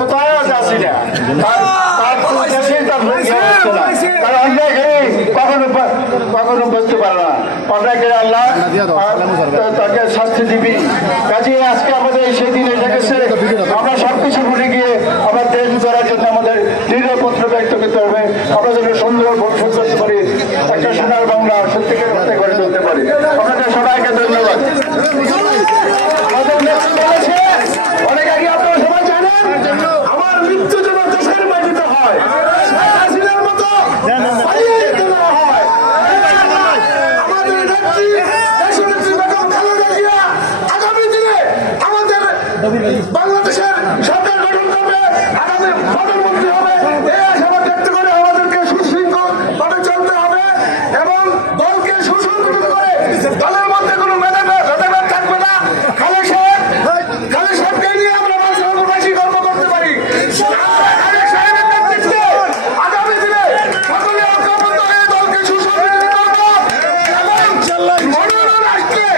কোথায় আছে আসিনা তার অন্যায় কখনো বুঝতে পারে না। অন্যায় করে আল্লাহ তাকে শাস্তি দিবি। কাজে আজকে আমাদের সেই দিন এসে গেছে, আমরা সবকিছু ভুলে গিয়ে আমার দেশ করার জন্য আমাদের নিরাপত্র ব্যক্ত করতে হবে। আমরা যেন সুন্দর ভবিষ্যৎ করতে পারি, একটা সোনার বাংলা সত্যিকার অর্থে গড়ে তুলতে পারি। আপনাদের সবাইকে ধন্যবাদ। অনেক আগে আপনারা সবাই জানেন আমার মৃত্যু যেন দেশের মাটিতে হয়, মতো আগামী দিনে আমাদের বাংলাদেশের সরকার গঠন করবে, আগামী প্রধানমন্ত্রী হবে। এই আশাবাদ ব্যক্ত করে আমাদেরকে সুশৃঙ্খল ভাবে চলতে হবে এবং দলকে সুসংগঠিত করে দলের মধ্যে কোনো ভেদাভেদ থাকবে না। খালেক সাহেবকে নিয়ে আমরা বাংলাদেশবাসী গর্ব করতে পারি। খালেক সাহেবের নেতৃত্বে আগামী দিনে সকলে ঐক্যবদ্ধ হয়ে দলকে সুসংগঠিত করব এবং মনোনয়ন আসলে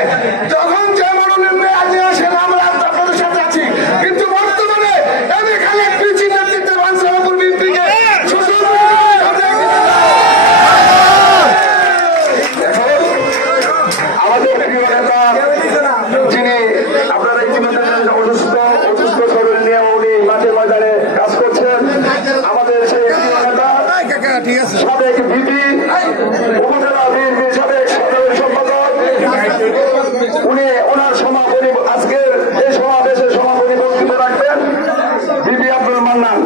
যখন যে মনোনয়ন আগে আসেন আমরা আপনাদের সাথে আছি, কিন্তু বর্তমানে আমি খালেক পিছির নেতৃত্বে বাংলাদেশ বিএনপিকে আমাদের প্রিয় নেতা যিনি আপনারা ইতিমধ্যে অসুস্থ শরীর নিয়ে উনি মাঠে ময়দানে কাজ করছেন, আমাদের সেই প্রিয় নেতা সাবেক ভিপি উপজেলা বিএনপির সাবেক সাধারণ সম্পাদক, উনি ওনার সমাপনী আজকের এই সমাবেশের সমাপনী বক্তব্য রাখবেন ভিপি আব্দুল মান্নান।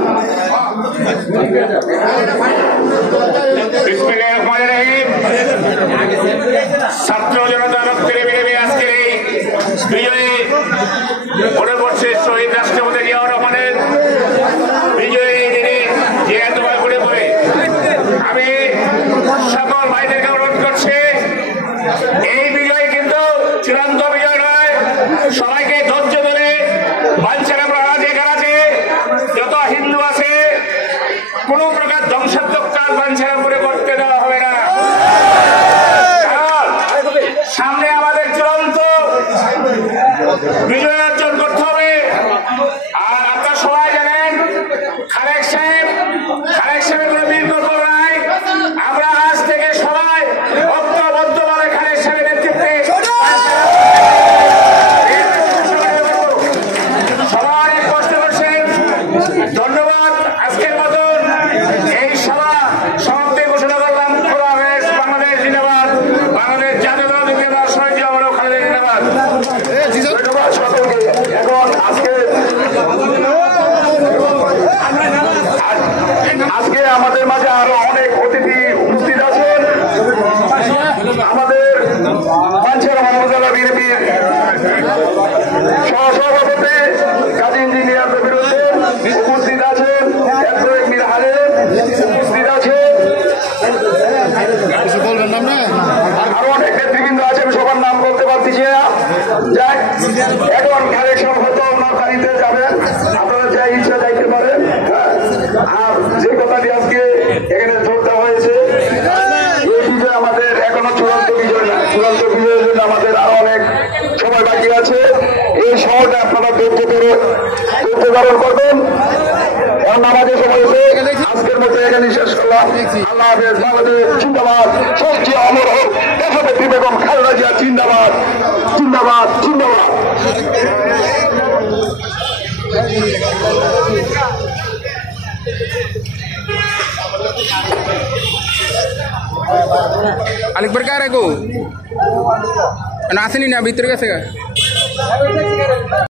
ছাত্র জনতা রক্তের বিনিময়ে আজকের এই বিজয়ী ভারতবর্ষের শহীদ রাষ্ট্রপতি জিয়াউর রহমানের বিজয়ী দিনে যে এতবার ঘুরে পড়ে আমি সকল ভাইদেরকে অনুরোধ করছি, এই বিজয় কিন্তু চূড়ান্ত বিজয় নয়। সবাইকে ধৈর্য ধরে বাঞ্ছারা যে আছে যত হিন্দু আছে কোন প্রকার ধ্বংসাত্মক কাজ বাঞ্ছারা করে করতে দেওয়া হবে না। সামনে আমাদের চূড়ান্ত বিজয় অর্জন করতে হবে। আর আপনারা সবাই জানেন খালেক সাহেবের কোনো বিকল্প নাই। আমরা আজ থেকে সবাই ঐক্যবদ্ধভাবে খালেক সাহেবের নেতৃত্বে সবাই কষ্ট করছেন। ধন্যবাদ। আজকের মতন এই সভা সমাপ্তি ঘোষণা করলাম। খোলা হয়েছে। বাংলাদেশ জিন্দাবাদ, বাংলাদেশ জাতীয়তাবাদী জিন্দাবাদ, শহীদ জিয়া বড় খালেদা জিন্দাবাদ। ধন্যবাদ সকলকে। এখন আজকে আমাদের মাঝে আরো অনেক অতিথি উপস্থিত আছেন। আমাদের বাঞ্ছারা উপজেলা বিএনপির সহসভাপতি কাজী ইঞ্জিনিয়ার বিরুদ্ধে উপস্থিত আছেন, মীর হালেম উপস্থিত আছেন, আরো অনেক নেতৃবৃন্দ আছে, আমি সবার নাম বলতে পারতেছি না। যাক, এখন খালেক সাহেব হয়তো ওনার বাড়িতে যাবেন, আপনারা যা ইচ্ছা যাইতে পারেন। আর যে কথাটি আজকে এখানে জোর দেওয়া হয়েছে, এই বিজয় আমাদের এখনো চূড়ান্ত বিজয় না। চূড়ান্ত বিজয়ের জন্য আমাদের আরো অনেক সময় বাকি আছে। এই সময়টা আপনারা ধৈর্য ধারণ করবেন। এখন আমাদের সময় হয়েছে, আজকের মতো এখানে শেষ করলাম। আল্লাহ হাফেজ। বাংলাদেশ জিন্দাবাদ, শহীদ জিয়া অমর হোক, দেশনেত্রী বেগম খালেদা জিয়া জিন্দাবাদ, জিন্দাবাদ, জিন্দাবাদ। Alik berkara ko. Ano asin ini abitri ka sega?